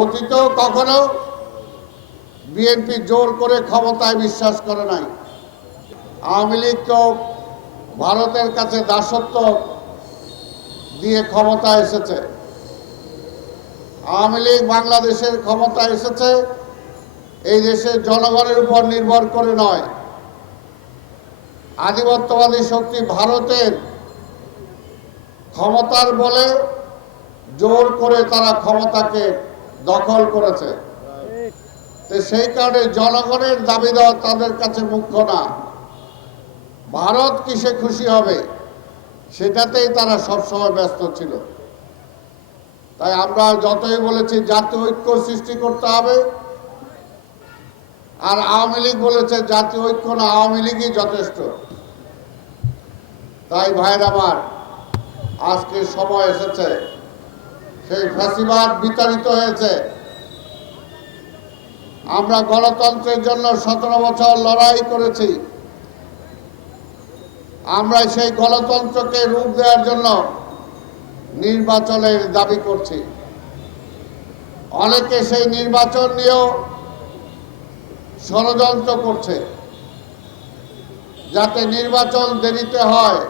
অতীতেও কখনো বিএনপি জোর করে ক্ষমতায় বিশ্বাস করে নাই। আওয়ামী লীগ তো ভারতের কাছে দাসত্ব দিয়ে ক্ষমতায় এসেছে। আওয়ামী লীগ বাংলাদেশের ক্ষমতায় এসেছে এই দেশের জনগণের উপর নির্ভর করে নয়। আধিপত্যবাদী শক্তি ভারতের ক্ষমতার বলে জোর করে তারা ক্ষমতাকে দখল করেছে। তো সেই কারণে জনগণের দাবি দেওয়া তাদের কাছে মুখ্য না। ভারত কিসে খুশি হবে সেটাতেই তারা সবসময় ব্যস্ত ছিল। তাই আমরা যতই বলেছি জাতীয় ঐক্য সৃষ্টি করতে হবে, আর আওয়ামী লীগ বলেছে জাতীয় ঐক্য না, আওয়ামী লীগই যথেষ্ট। তাই ভাইরা আমার, আজকে সময় এসেছে, সেই ফ্যাসিবাদ বিতাড়িত হয়েছে। আমরা গণতন্ত্রের জন্য 17 বছর লড়াই করেছি। আমরা সেই গণতন্ত্রকে রূপ দেওয়ার জন্য নির্বাচনের দাবি করছি। অনেকে সেই নির্বাচন নিয়েও ষড়যন্ত্র করছে, যাতে নির্বাচন দেরিতে হয়,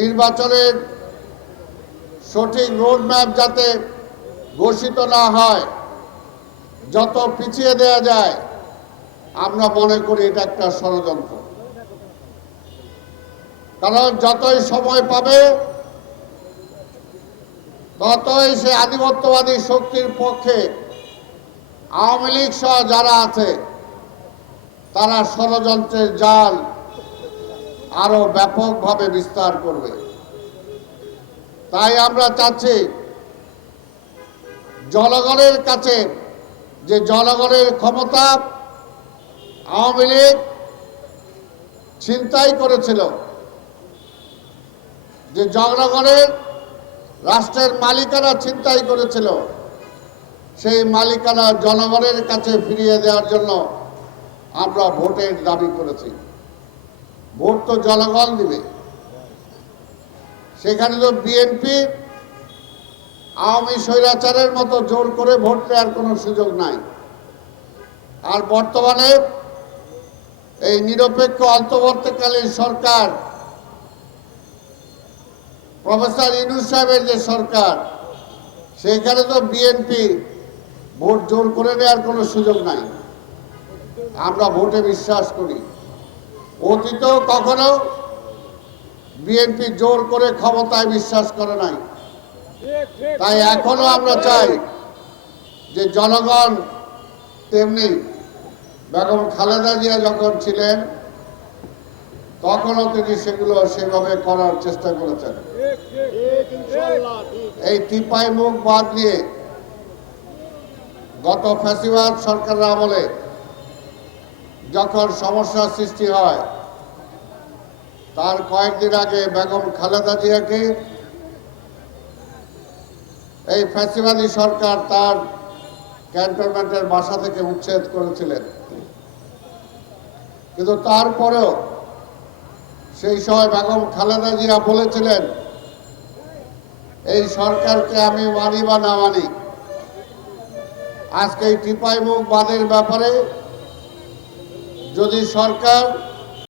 নির্বাচনের সঠিক রোডম্যাপ যাতে ঘোষিত না হয়, যত পিছিয়ে দেওয়া যায়। আমরা মনে করি এটা একটা ষড়যন্ত্র। কারণ যতই সময় পাবে ততই সে আধিপত্যবাদী শক্তির পক্ষে আওয়ামী লীগ সহ যারা আছে তারা ষড়যন্ত্রের জাল আরো ব্যাপকভাবে বিস্তার করবে। তাই আমরা চাচ্ছি জনগণের কাছে, যে জনগণের ক্ষমতা আওয়ামী লীগ ছিনতাই করেছিল, যে জনগণের রাষ্ট্রের মালিকানা ছিনতাই করেছিল, সেই মালিকানা জনগণের কাছে ফিরিয়ে দেওয়ার জন্য আমরা ভোটের দাবি করেছি। ভোট তো জনগণ দিবে। সেখানে তো বিএনপি আওয়ামী স্বৈরাচারের মতো জোর করে ভোট দেওয়ার কোনো সুযোগ নাই। আর বর্তমানে এই নিরপেক্ষ অন্তর্বর্তীকালীন সরকার, প্রফেসর ইউনূস সাহেবের যে সরকার, সেখানে তো বিএনপি ভোট জোর করে নেওয়ার কোনো সুযোগ নাই। আমরা ভোটে বিশ্বাস করি। অতীতেও কখনো বিএনপি জোর করে ক্ষমতায় বিশ্বাস করে নাই। তাই এখনো আমরা চাই যে জনগণ তেমনি বেগম খালেদা জিয়া যখন ছিলেন তখনও তিনি সেগুলো সেভাবে করার চেষ্টা করেছেন। এই টিপাই মুখ বাদ দিয়ে গত ফ্যাসিবাদ সরকারের আমলে যখন সমস্যার সৃষ্টি হয়, তার কয়েকদিন আগে বেগম খালেদা জিয়াকে এই ফ্যাসিবাদী সরকার তার ক্যান্টনমেন্টের বাসা থেকে উচ্ছেদ করেছিলেন। কিন্তু তারপরেও সেই সময় বেগম খালেদা জিয়া বলেছিলেন, এই সরকারকে আমি মানি বা না মানি, আজকে এই টিপাই মুখ বাঁধের ব্যাপারে যদি সরকার